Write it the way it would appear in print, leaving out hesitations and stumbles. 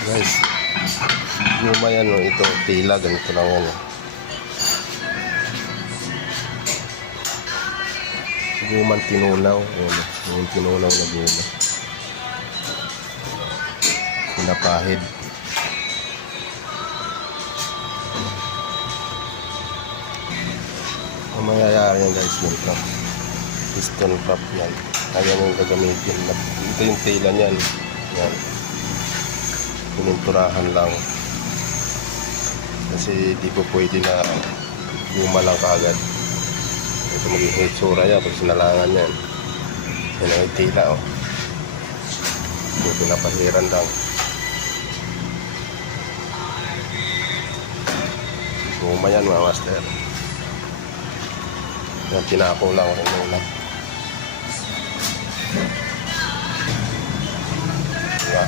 Guys, luma yan, no? Ito tila, ganito lang yan. Guman tinunaw. Yung tinunaw na guma. Pinapahid. Ang mangyayari yan guys, ganito. Piston cap yan. Ayan yung gagamitin. Ito yung tila niyan. Yan. Pininturahan lang. Kasi di po pwede na guma lang kaagad. Ito magiging itsura niya pag sinalangan yan. Yan ang tila, oh. Ito pinapahiran lang. Guma yan mga master. Yan, pinako lang ako muna. Diba?